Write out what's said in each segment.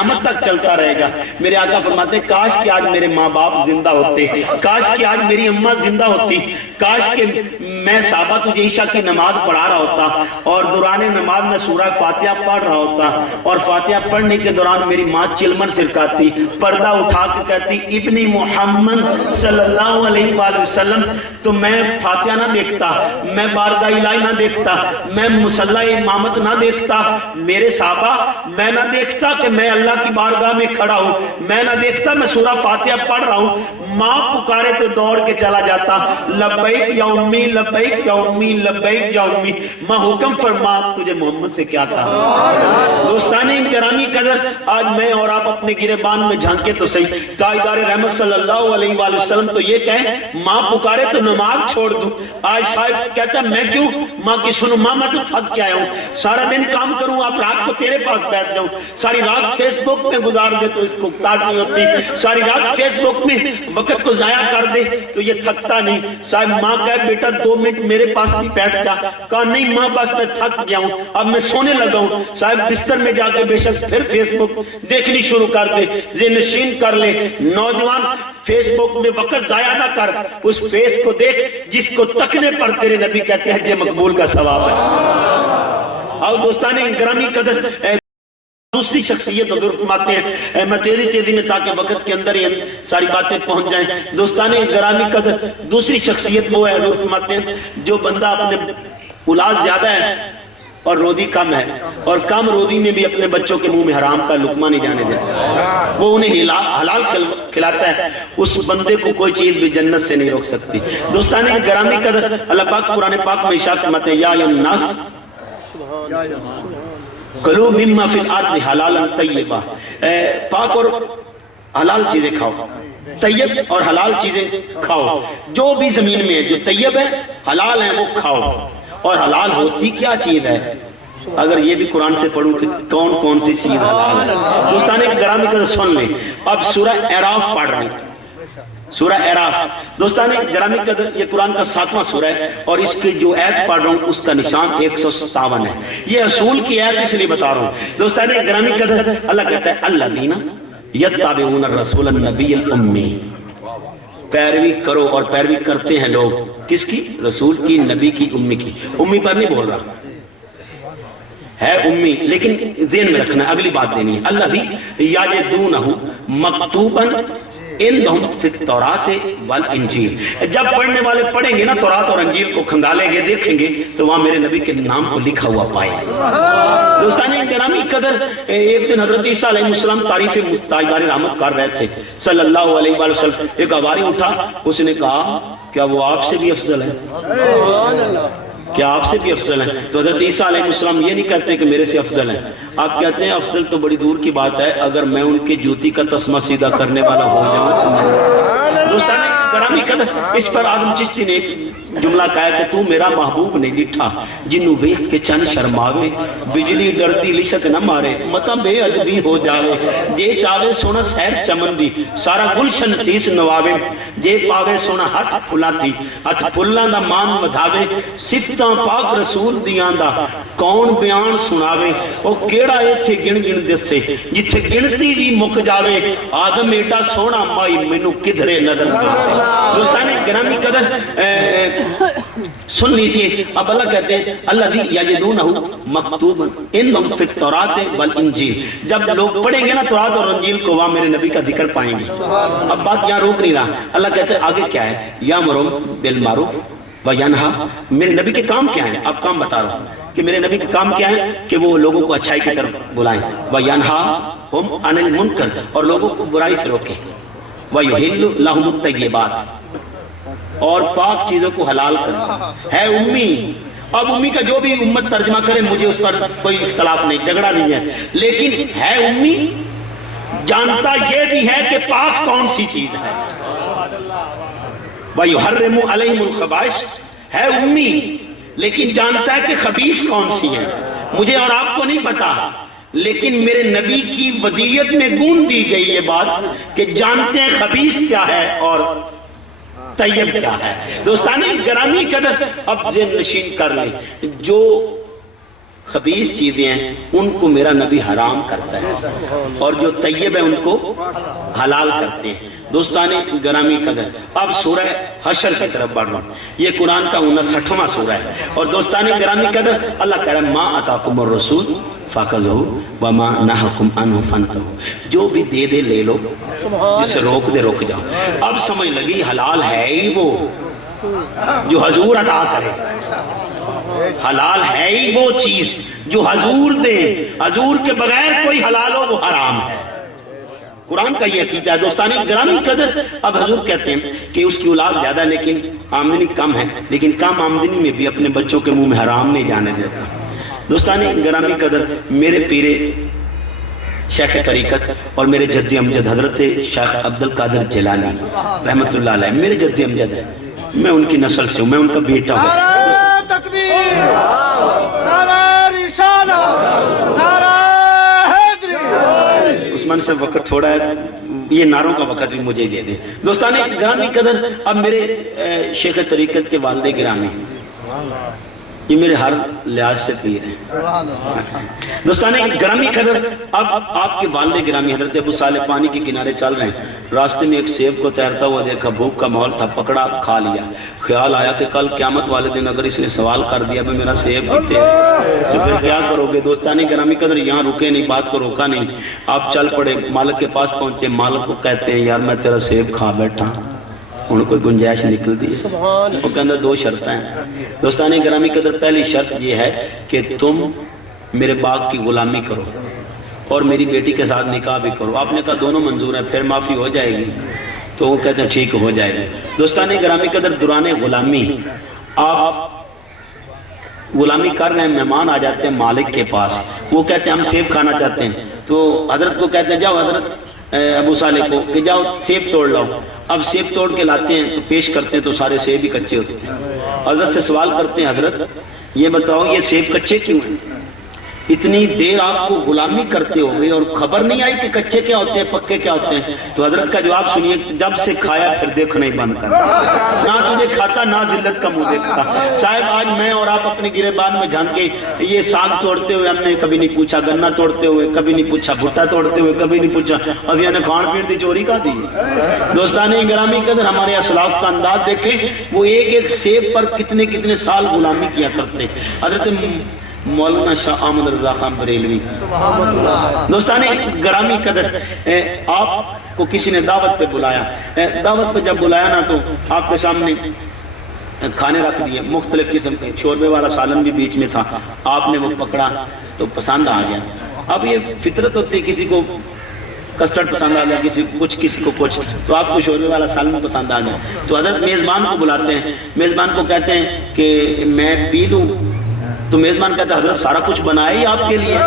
قیامت تک چلتا رہے گا۔ میرے آقا فرماتے ہیں کاش کہ آج میرے ماں باپ زندہ ہوتے، کاش کہ آج میری اماں زندہ ہوتی، کاش کہ میں صحابہ تجھے عشاء کی نماز پڑھا رہا ہوتا اور دوران نماز میں سورہ فاتحہ پڑھ رہا ہوتا، اور فاتحہ پڑھنے کے دوران میری ماں چلمن سرکاتی، پردہ اٹھا کے کہتی ابن محمد صلی اللہ علیہ وآلہ وسلم، تو میں فاتحہ نہ دیکھتا، میں بارگاہ الہی نہ دیکھتا، میں مصلی امامت نہ دیکھتا، میرے صحابہ میں نہ دیکھتا کہ میں اللہ کی بارگاہ میں کھڑا ہوں، میں نہ دیکھتا میں سورہ فاتحہ پڑھ رہا ہوں، ماں پکارے تو دوڑ کے چلا جاتا، لبیک یا امی، لبیک یا امی، لبیک یا امی، ماں حکم فرما تجھے محمد سے کیا کہا۔ دوستان گرامی قدر، آج میں اور آپ اپنے گریبان میں جھانکے تو صحیح، تاجدار رحمت صلی اللہ علیہ وآلہ وسلم تو یہ کہیں ماں پکارے تو نماز چھوڑ دوں۔ آج صاحب کہتا ہے میں کیوں؟ ماں کی سنو، ماں میں تو تھک کے آیا ہوں، سارا دن کام کروں، آپ رات کو تیرے پاس بیٹھ جاؤں، ساری رات فیس بک میں گزار دے تو اس کو اکتاٹ نہیں ہوتی، ساری رات فیس بک میں وقت کو ضائع کر دے تو یہ تھکتا نہیں۔ صاحب ماں کہے بیٹا 2 منٹ میرے پاس بھی بیٹھ جا، کہا نہیں ماں بس میں تھک گیا ہوں، اب میں سونے لگا ہوں۔ صاحب بستر میں جا کے بے شک پھر فیس بک دیکھنی شروع کر دے، ذہن نشین کر لے۔ نوجوان فیس بک میں وقت ضائع نہ کر، اس فیس کو دیکھ جس کو تکنے پر تیرے نبی کہتے ہیں حج مقبول کا ثواب ہے۔ اور دوستان گرامی قدر، دوسری شخصیت حضور فرماتے ہیں، میں تیزی میں تاکہ وقت کے اندر ہی ساری باتیں پہنچ جائیں۔ دوستان گرامی قدر، دوسری شخصیت وہ ہے حضور فرماتے ہیں جو بندہ اپنے اولاد زیادہ ہے اور رودی کم ہے، اور کم رودی میں بھی اپنے بچوں کے منہ میں حرام کا لقمہ نہیں جانے دیتا، وہ انہیں حلال کھلاتا ہے، اس بندے کو کوئی چیز بھی جنت سے نہیں روک سکتی۔ دوستان گرامی قدر، اللہ پاک قرآن پاک میں ارشاد فرماتے ہیں یا ایھا الناس کلوا مما فی الارض حلالا طیبا، پاک اور حلال چیزیں کھاؤ، طیب اور حلال چیزیں کھاؤ، جو بھی زمین میں ہے جو طیب ہے حلال ہے وہ کھاؤ۔ اور حلال ہوتی کیا چیز ہے؟ اگر یہ بھی قرآن سے پڑھوں کہ کون کون سی چیز حلال ہے۔ دوستان گرامی قدر سن لیں، اب سورہ اعراف پڑھ رہا ہوں، سورہ اعراف۔ دوستان گرامی قدر، یہ قرآن کا 7واں سورہ ہے اور اس کی جو آیت پڑھ رہا ہوں اس کا نشان 157 ہے۔ یہ اصول کی آیت اس لیے بتا رہا ہوں۔ دوستان گرامی قدر، اللہ کہتا ہے الذین یتبعون الرسول النبی الامی، پیروی کرو اور پیروی کرتے ہیں لوگ کس کی؟ رسول کی، نبی کی، امی کی۔ امی پر نہیں بول رہا ہے امی، لیکن ذہن میں رکھنا اگلی بات دینی ہے۔ الذی یجدونہ مکتوبا عندہم فی التوراۃ والانجیل، جب پڑھنے والے پڑھیں گے نا تورات اور انجیل کو کھنگالیں گے دیکھیں گے تو وہاں میرے نبی کے نام کو لکھا ہوا پائے۔ دوستان گرامی قدر، ایک دن حضرت عیسیٰ علیہ السلام تعریف تاجدار رحمت کر رہے تھے صلی اللہ علیہ وآلہ وسلم، ایک غواری اٹھا، اس نے کہا کیا وہ آپ سے بھی افضل ہے؟ کیا آپ سے بھی افضل ہیں؟ تو حضرت عیسیٰ علیہ السلام یہ نہیں کہتے کہ میرے سے افضل ہیں، آپ کہتے ہیں افضل تو بڑی دور کی بات ہے، اگر میں ان کے جوتی کا تسمہ سیدھا کرنے والا ہو جاؤں تو دوستان گرامی قدر، اس پر آدم چشتی نے ایک جملہ کہا کہ تو میرا محبوب نہیں ڈٹھا جنوں ویکھ کے چن شرماوے، بجلی ڈردی لشک نہ مارے متا بے ادبی ہو جاوے، جے چاوے سونا سیر چمن دی سارا گلشن سیس نواوے، جے پاوے سونا ہاتھ پھلا تھی ہاتھ پھلاں دا مان مدھاوے، صفتاں پاک رسول دیاں دا کون بیان سناوے، او کیڑا ایتھے گن گن دسے جتھے گنتی بھی مک جاوے، آدم ایڈا سونا مائی مینوں کدھرے نظر دے۔ دوستان گرامی قدر، سن لیجئے، اب اللہ کہتے ہیں الذی یجدونہ مکتوبا عندہم فی التوراۃ والانجیل، جب لوگ پڑھیں گے نا تورات اور انجیل کو وہاں میرے نبی کا ذکر پائیں گے۔ اب بات یہاں روک نہیں رہا، اللہ کہتے ہیں آگے کیا ہے، یامرون بالمعروف وینہا، میرے نبی کے کام کیا ہیں؟ اب کام بتا رہا ہوں کہ میرے نبی کے کام کیا ہیں کہ وہ لوگوں کو اچھائی کی طرف بلائیں، وینہاہم عن المنکر، اور لوگوں کو برائی سے روکیں، وَيُحِلُّ لَهُمُ الطَّيِّبَاتِ، اور پاک چیزوں کو حلال کریں۔ ہے امی، اب امی کا جو بھی امت ترجمہ کرے مجھے اس پر کوئی اختلاف نہیں، جھگڑا نہیں ہے، لیکن ہے امی جانتا یہ بھی ہے کہ پاک کون سی چیز ہے۔ وَيُحَرِّمُ عَلَيْهِمُ الْخَبَائِثَ، ہے امی لیکن جانتا ہے کہ خبیث کون سی ہے، مجھے اور آپ کو نہیں پتا، لیکن میرے نبی کی ودیت میں گون دی گئی یہ بات کہ جانتے ہیں خبیث کیا ہے اور طیب کیا ہے۔ دوستان گرامی قدر، اب ذہن نشین کر لیں، جو خبیث چیزیں ہیں ان کو میرا نبی حرام کرتا ہے اور جو طیب ہے ان کو حلال کرتے ہیں۔ دوستان گرامی قدر، اب سورہ حشر کی طرف بڑھ رہا ہوں، یہ قرآن کا 59واں سورہ ہے، اور دوستان گرامی قدر اللہ کہہ رہا ہے ما اتاکم الرسول فخذوہ وما نہاکم عنہ فانتہوا، جو بھی دے دے لے لو، جسے روک دے روک جاؤ۔ اب سمجھ لگی حلال ہے ہی وہ جو حضور عطا کرے، حلال ہے ہی وہ چیز جو حضور دے، حضور کے بغیر کوئی حلال ہو وہ حرام ہے۔ قرآن کا یہ عقیدہ ہے۔ دوستانی گرامی قدر، اب حضور کہتے ہیں کہ اس کی اولاد زیادہ لیکن آمدنی کم ہے، لیکن کم آمدنی میں بھی اپنے بچوں کے منہ میں حرام نہیں جانے دیتا۔ دوستانی گرامی قدر، میرے پیرے شیخ طریقت اور میرے جد امجد حضرت شیخ عبدالقادر جیلانی رحمت اللہ علیہ میرے جد امجد ہیں، میں ان کی نسل سے ہوں، میں ان کا بیٹا ہوں۔ نعرہ تکبیر، نعرہ رسالت، نعرہ حیدری۔ عثمان سے وقت تھوڑا ہے، یہ نعروں کا وقت بھی مجھے دے دیں۔ دوستان گرامی قدر، اب میرے شیخ طریقت کے والد گرامی، یہ میرے ہر لحاظ سے پیر ہیں۔ دوستان گرامی قدر، اب آپ کے والد گرامی حضرت ابو صالح پانی کے کنارے چل رہے ہیں، راستے میں ایک سیب کو تیرتا ہوا دیکھا، بھوک کا ماحول تھا، پکڑا کھا لیا۔ خیال آیا کہ کل قیامت والے دن اگر اس نے سوال کر دیا کہ میرا سیب کتے تو پھر کیا کرو گے؟ دوستانی گرامی قدر، یہاں رکے نہیں، بات کو روکا نہیں، آپ چل پڑے، مالک کے پاس پہنچے، مالک کو کہتے ہیں یار میں تیرا سیب کھا بیٹھا، ان کو گنجائش نکل دی، وہ کے اندر دو شرطیں ہیں۔ دوستانی گرامی قدر، پہلی شرط یہ ہے کہ تم میرے باغ کی غلامی کرو اور میری بیٹی کے ساتھ نکاح بھی کرو۔ آپ نے کہا دونوں منظور ہیں، پھر معافی ہو جائے گی؟ تو وہ کہتے ہیں ٹھیک ہو جائے گی۔ دوستانی گرامی قدر، دوران غلامی آپ غلامی کر رہے ہیں، مہمان آ جاتے ہیں مالک کے پاس، وہ کہتے ہیں ہم سیب کھانا چاہتے ہیں، تو حضرت کو کہتے ہیں جاؤ حضرت ابو صالح کو کہ جاؤ سیب توڑ لاؤ۔ اب سیب توڑ کے لاتے ہیں تو پیش کرتے ہیں تو سارے سیب ہی کچے ہوتے ہیں۔ حضرت سے سوال کرتے ہیں حضرت یہ بتاؤ یہ سیب کچے کیوں ہیں؟ اتنی دیر آپ کو غلامی کرتے ہوئے اور خبر نہیں آئی کہ کچے کیا ہوتے ہیں پکے کیا ہوتے ہیں؟ تو حضرت کا جواب سنیے، جب سے کھایا پھر دیکھنا ہی بند کر، نہ تجھے کھاتا نہ ذلت کا منہ دیکھتا۔ صاحب آج میں اور آپ اپنے گریبان میں جھانک کے یہ ساگ توڑتے ہوئے ہم نے کبھی نہیں پوچھا، گنا توڑتے ہوئے کبھی نہیں پوچھا، بھٹا توڑتے ہوئے کبھی نہیں پوچھا، اب یہ نے کھان پیر دی چوری کا دی۔ دوستان گرامی قدر، ہمارے اسلاف کا انداز دیکھیں، وہ ایک ایک سیب پر کتنے کتنے سال غلامی کیا کرتے۔ حضرت مولانا شاہ احمد رضا خان بریلوی، دوستان گرامی قدر، آپ کو کسی نے دعوت پہ بلایا، دعوت پہ جب بلایا نا تو آپ کے سامنے کھانے رکھ دیے، مختلف قسم کے، شوربے والا سالن بھی بیچ میں تھا، آپ نے وہ پکڑا تو پسند آ گیا۔ اب یہ فطرت ہوتی ہے، کسی کو کسٹرڈ پسند آ گیا، کسی کو کچھ، کسی کو کچھ، تو آپ کو شوربے والا سالن پسند آ گیا، تو حضرت میزبان کو بلاتے ہیں، میزبان کو کہتے ہیں کہ میں پی لوں، تو میزبان کہتا ہے حضرت سارا کچھ بنایا ہی آپ کے لیے،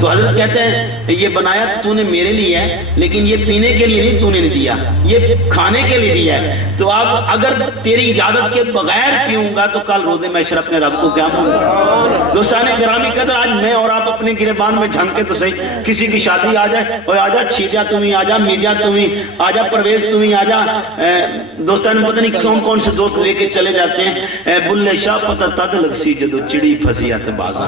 تو حضرت کہتے ہیں یہ بنایا تو نے میرے لیے ہے، لیکن یہ پینے کے لیے نہیں تو نے دیا، یہ کھانے کے لیے دیا ہے، تو آپ اگر تیری اجازت کے بغیر پیوں گا تو کل روز محشر اپنے رب کو کیا بولوں گا؟ دوستان گرامی قدر، آج میں اور آپ اپنے گریبان میں جھانکے تو صحیح، کسی کی شادی آ جائے، اور آ جا چھیدیا تم ہی، آ جا میدیا تم ہی، آ جا پرویز تم ہی، آ جا، دوستان پتہ نہیں کون کون سے دوست لے کے چلے جاتے ہیں، بلے شاہ پتہ تد لگ سی جدو چڑی پھسی ات بازا۔